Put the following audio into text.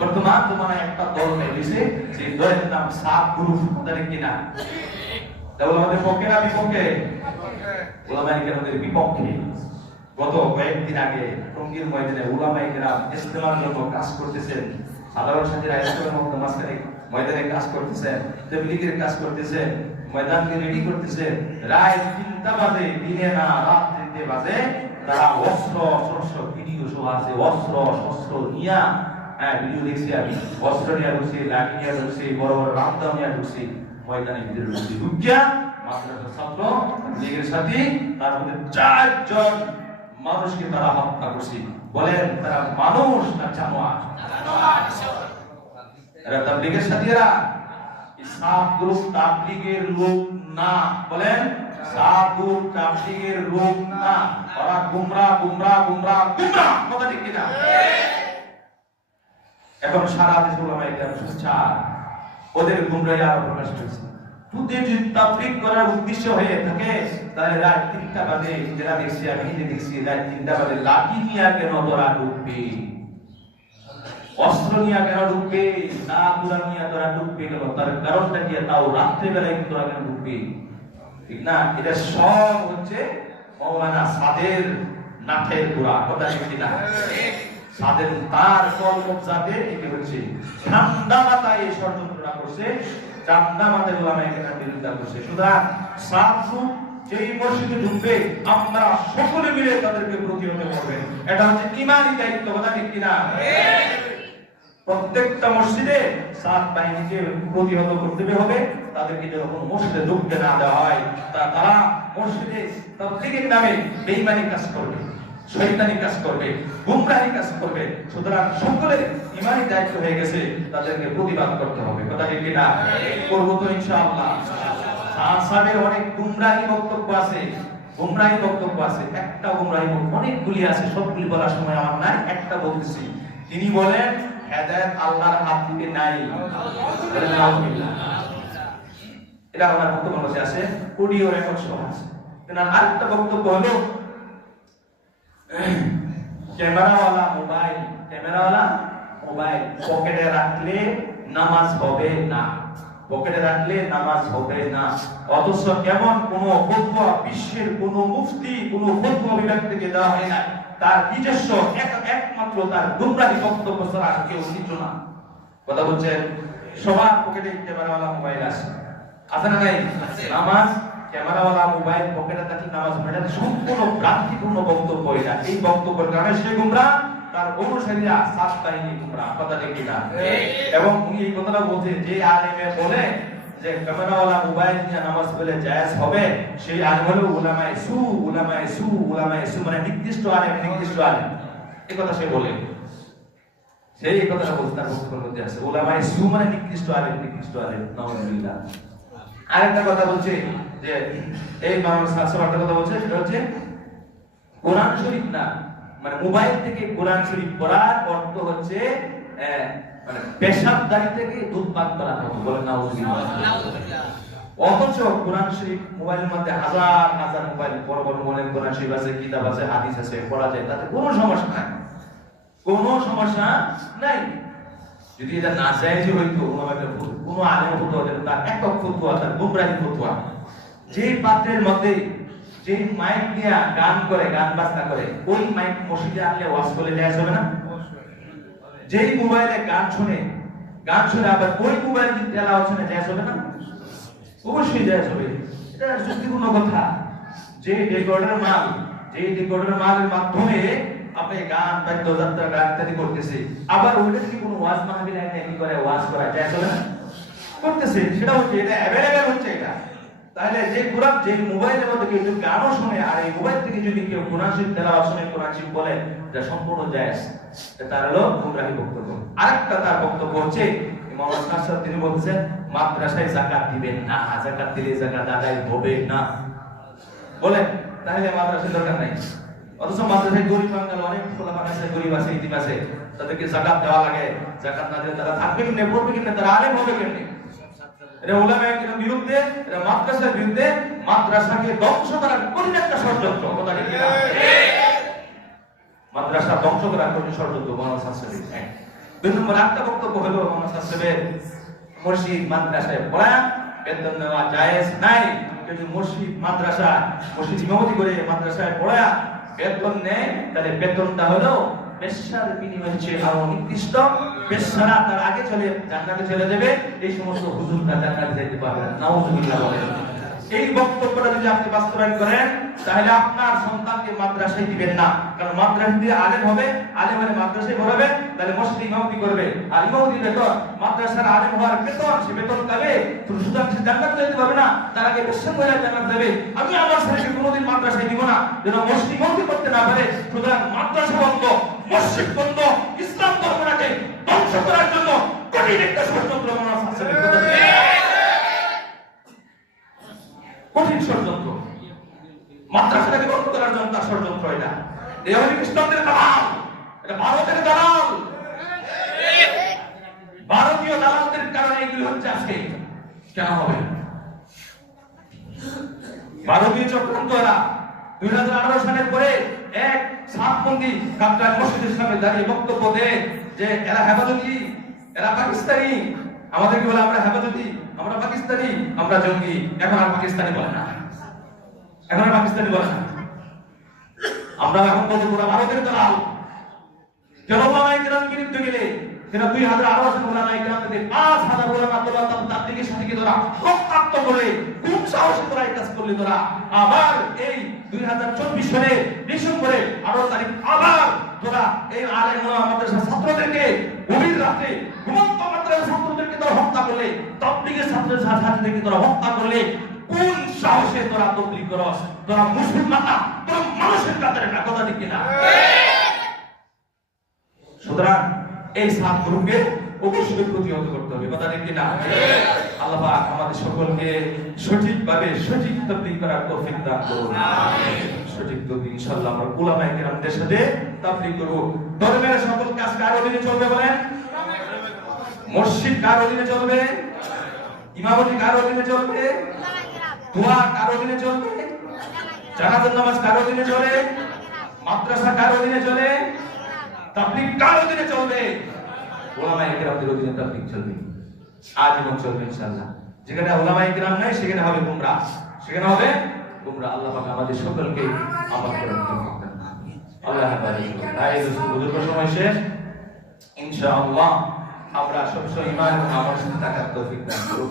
বর্তমান জমানায় একটা দল এসেছে, যে দলের নাম সাত গ্রুপ, তাদের কিনা আমাদের পক্ষে না বিপক্ষে? ওলামায়ে কেরামদের বিপক্ষে। গত কয়েকদিন আগে টঙ্গীর ময়দানে ওলামায়ে কেরাম ইস্তেমার জন্য কাজ করতেছেন, সাধারণ সাথীরা ইস্তেমার মধ্যে মাঝখানে ময়দানে কাজ করতেছেন, তাবলীগের কাজ করতেছেন, ময়দানকে রেডি করতেছেন। রাত 3টা বাজে, দিনে না রাত 3টে বাজে, তারা অস্ত্র শস্ত্র ভিডিও সহ আছে, অস্ত্র শস্ত্র নিয়া, ভিডিও দেখছি আমি, অস্ত্র নিয়ে ঢুকছি, লাঠি নিয়ে ঢুকছি, বড় বড় রামদা নিয়ে ঢুকছি, ময়দানের ভিতরে ঢুকছি। ঢুকিয়া মাদ্রাসার ছাত্র লীগের সাথী, তার মধ্যে 4 জন মানুষকে তারা হত্যা করছে। বলেন তারা মানুষ না জানোয়ার? এরা তাবলীগের সাথীরা, সাত গ্রুপ তাবলীগের লোক না। বলেন সাত গ্রুপ তাবলীগের লোক না। ওরা গুমরাহ গুমরাহ গুমরাহ গুমরাহ, কথা ঠিক কিনা? এখন সারা দেশ ওলামায়ে কেরাম সুচার, ওদের গুমরাহি আরো প্রকাশ পেয়েছে। যদি তাবলীগ করার উদ্দেশ্য হয়ে থাকে, তাহলে রাত 3টা বাজে, যারা দেখছি আমি নিজে দেখছি, রাত 3টা বাজে লাঠি নিয়ে কেন তোরা ঢুকবে? অস্ত্র নিয়ে কেন ঢুকবে? না কুরআন নিয়ে তোরা ঢুকবে কেন? তার কারণটা কি? তাও রাত্রে বেলায় তোরা কেন ঢুকবে? ঠিক না? এটা সব হচ্ছে মাওলানা সাদের নাটের গোড়া, কথা ঠিক না? সাদের তার কলম যাতে এটি হচ্ছে ঠান্ডা মাথায় এই ষড়যন্ত্রটা করছে, ঠান্ডা মাথায় ওলামায়ে কেরাম বিরোধিতা করছে। সুতরাং সাধু যেই মসজিদে ঢুকবে, আপনারা সকলে মিলে তাদেরকে প্রতিহত করবেন। এটা হচ্ছে ইমানি দায়িত্ব, কথা ঠিক কিনা? প্রত্যেকটা মসজিদে সাত বাহিনীকে প্রতিহত করতে হবে। তাদেরকে যখন মসজিদে ঢুকতে না দেওয়া হয়, তারা মসজিদে তাবলীগের নামে বেঈমানি কাজ করবে, শয়তানি কাজ করবে, গুমরাহি কাজ করবে। সুতরাং সকলের ইমানি দায়িত্ব হয়ে গেছে, তাদেরকে প্রতিবাদ করতে হবে, কথা ঠিক কিনা? করবো তো ইনশাআল্লাহ। সাহাবের অনেক গুমরাহি বক্তব্য আছে, গুমরাহি বক্তব্য আছে, একটা গুমরাহি অনেকগুলি আছে, সবগুলি বলার সময় আমার নাই, একটা বলতেছি। তিনি বলেন হেদায়েত আল্লাহর হাত থেকে নাই। এটা আমার বক্তব্য আছে, অডিও রেকর্ড সহ আছে। আরেকটা বক্তব্য হলো ক্যামেরাওয়ালা মোবাইল পকেটে রাখলে নামাজ হবে না, পকেটে রাখলে নামাজ হবে না। অথচ কেমন কোন ফতোয়া বিশ্বের কোন মুফতি কোন ফতোয়া বিভাগ থেকে দেওয়া হয় না, তার নিজস্ব একমাত্র তার গুমরাহি বক্তব্য ছাড়া কেউ কিছু না। কথা বলছেন, সবার পকেটে ক্যামেরাওয়ালা মোবাইল আছে, আছে না নাই? নামাজ ক্যামেরাওয়ালা মোবাইল পকেটে থাকলে নামাজ হবে না, সম্পূর্ণ ভ্রান্তিপূর্ণ বক্তব্য এটা। এই বক্তব্যের কারণে সে গুমরাহ, তার অনুসারীরা সাত বাহিনী গুমরাহ, কথা ঠিক কিনা? এবং উনি এই কথাটা বলছেন, যে আলেমে বলে যে ক্যামেরাওয়ালা মোবাইল নিয়ে নামাজ পড়লে জায়েজ হবে, সেই আলেম হলো উলামায়ে সু, মানে নির্দিষ্ট আলেম। এই কথা সে বলে, সেই কথাটা বলতে তার বক্তব্যের মধ্যে আছে, উলামায়ে সু মানে নির্দিষ্ট আলেম। নাউযুবিল্লাহ। আরেকটা কথা বলছে যে এই মানুষ একটা কথা বলছে, সেটা হচ্ছে কোরআন শরীফ না, মানে মোবাইল থেকে কোরআন শরীফ পড়ার অর্থ হচ্ছে মানে পেশাবদারি থেকে দুধ পান করা হবে, বলে নাউযুবিল্লাহ। অথচ কোরআন শরীফ মোবাইলের মধ্যে হাজার হাজার মোবাইল, বড় বড় মোবাইল কোরআন শরীফ আছে, কিতাব আছে, হাদিস আছে, পড়া যায়, তাতে কোনো সমস্যা নাই, কোনো সমস্যা নাই। যদি এটা না জায়েজ হইতো, কোনো আলেম ফতোয়া দিত, তার একক ফতোয়া, তার গুমরাহি ফতোয়া। যেই পাত্রের মধ্যে যে মাইক দিয়ে গান করে, গান বাজনা করে, ওই মাইক মসজিদে আনলে ওয়াজ করলে জায়েজ হবে না? যেই মোবাইলে গান শুনে আবার ওই মোবাইল দিয়ে তেলাওয়াত শুনে জায়েজ হবে না? অবশ্যই জায়েজ হবে। এটা যুক্তিপূর্ণ কথা। যে রেকর্ডের মালের মাধ্যমে আপনি গান বাদ্যযন্ত্র গান ইত্যাদি করতেছে, আবার ওইটা থেকে কোনো ওয়াজ মাহফিল আইনে কি করে ওয়াজ করা জায়েজ হবে না? করতেছে, সেটা হচ্ছে, এটা अवेलेबल হচ্ছে এটা। তাহলে যে কোরআন, যে মোবাইলের মধ্যে কেউ গানও শুনে, আর এই মোবাইল থেকে যদি কেউ কোরআন শরীফ তেলাওয়াত শুনে, কোরআন শরীফ বলে, এটা সম্পূর্ণ জায়েজ। তার হলো গুমরাহি বক্তব্য। আরেকটা তার বক্তব্য হচ্ছে, ইমাম আসকার সাহেব তিনি বলছেন মাদ্রাসায় যাকাত দিবেন না, যাকাত দিলে যাকাত আদায় হবে না। বলেন তাহলে মাদ্রাসার দরকার নাই। অথচ মাদ্রাসায় গরিব বাঙালি অনেক খোলাফা আছে, গরিব আছে, ইতিম আছে, তাদেরকে যাকাত দেওয়া লাগে। যাকাত না দিলে তারা থাকবে কেমনে, পড়বে কেমনে, তারা আলেম হবে কেমনে? এটা উলামায়ে কেরামের বিরুদ্ধে, এটা মাদ্রাসার বিরুদ্ধে, মাদ্রাসাকে ধ্বংস করার কোন একটা ষড়যন্ত্র, কথা ঠিক না? মাদ্রাসা ধ্বংস করার কোন ষড়যন্ত্র বাংলা শাসনের। 2 নম্বর একটা বক্তব্য হলো মসজিদ মাদ্রাসায় পড়া বেতন নেওয়া জায়েজ নাই। যদি মসজিদ মাদ্রাসা মসজিদ ইমামতি করে মাদ্রাসায় পড়া বেতন নেয়, তাহলে বেতনটা হলো বেশ্যার বিনিময়ের চেয়ে আরো নিকৃষ্ট। বেশ্যারা তার আগে জান্নাতে চলে যাবে, এই সমস্ত হুজুররা জান্নাতে যেতে পারবে না। নাউযুবিল্লাহ বলেন। এই বক্তব্যটা যদি আপনি বাস্তবায়ন করেন, তাহলে আপনার সন্তানকে মাদ্রাসায় দিবেন না, কারণ মাদ্রাসা দিয়ে আলেম হবে, আলেম হলে মাদ্রাসায় পড়াবে, তাহলে মসজিদে ইমামতি করবে, আর ইমামতি বেতন মাদ্রাসার আলেম হওয়ার বেতন, সে বেতন পাবে, সুতরাং সে জান্নাতে যেতে পারবে না, তার আগে বেশ্যা করে জান্নাতে যাবে। আমি আমার ছেলেকে কোনোদিন মাদ্রাসায় দিব না, যেন মসজিদ ইমামতি করতে না পারে। সুতরাং মাদ্রাসা বন্ধ, মসজিদ বন্ধ, ইসলাম ধর্মটাকে ধ্বংস করার জন্য কঠিন একটা ষড়যন্ত্র মনে হচ্ছে। কঠিন ষড়যন্ত্র, মাদ্রাসাটাকে বন্ধ করার জন্য তার ষড়যন্ত্র। এটা ইহুদি খ্রিস্টানদের দালাল, এটা ভারতের দালাল, ভারতীয় দালালদের কারণে এগুলো হচ্ছে। আজকে কেন হবে? ভারতীয় চক্রান্তরা 2018 সালের পরে এক সাতপন্থী কাপ্তান মসজিদের সামনে দাঁড়িয়ে বক্তব্য দেয় যে এরা হেফাজতি, এরা পাকিস্তানি, আমাদেরকে বলে আমরা হেফাজতি, আমরা পাকিস্তানি, আমরা জঙ্গি। এখন আর পাকিস্তানি বলে না, এখন আর পাকিস্তানি বলে না, আমরা এখন বলতে পুরো ভারতের দালাল। কেন ওলামায়ে কেরামের বিরুদ্ধে গেলে সেটা 2018 সালে ওলামায়ে কেরাম থেকে 5000 ওলামা তোলা তাবলীগের সাথে কি তোরা রক্তাক্ত করে কোন সাহসে তোরা এই কাজ করলি? তোরা আবার এই 2024 সালে ডিসেম্বরে 18 তারিখ আবার তোরা এই আলেম ওলামা মাদ্রাসা ছাত্রদেরকে গভীর রাতে ঘুমন্ত মাদ্রাসা ছাত্রদেরকে তোরা হত্যা করলে, তাবলীগের ছাত্রদেরকে তোরা হত্যা করলে। কোন সাহসে তোরা তাবলীগ করস? তোরা মুসলমান না, তোরা মানুষের কাতারে না, কথা ঠিক কিনা? সুতরাং এই সাত গ্রুপকে অবশ্যই প্রতিহত করতে হবে, কথা ঠিক কিনা? আল্লাহ পাক আমাদের সকলকে সঠিকভাবে সঠিক তাবলীগ করার তৌফিক দান করুন। আমিন। সঠিক তাবলীগ ইনশাআল্লাহ আমরা উলামায়ে কেরামদের সাথে তাবলীগ করব। ধর্মের সকল কাজ কার অধীনে চলবে বলেন? মসজিদ কার অধীনে চলবে? ইমামতি কার অধীনে চলবে? দোয়া কার অধীনে চলবে? জানাজার নামাজ কার অধীনে চলে? মাদ্রাসা কার অধীনে চলে? তাবলীগ কার অধীনে চলবে? উলামায়ে কেরামদের অধীনে তাবলীগ চলবে, আজীবন চলবে ইনশাআল্লাহ। যেখানে উলামায়ে কেরাম নাই সেখানে হবে গুমরাহ, সেখানে হবে গুমরাহ। আল্লাহ পাক আমাদের সকলকে আমল করার তৌফিক দান করুন। আল্লাহ বারিক করুন। তাই বুজুর্গ সময় শেষ, ইনশাআল্লাহ আমরা সবসময় ঈমান এবং আমলের সাথে থাকার তৌফিক দান করুন।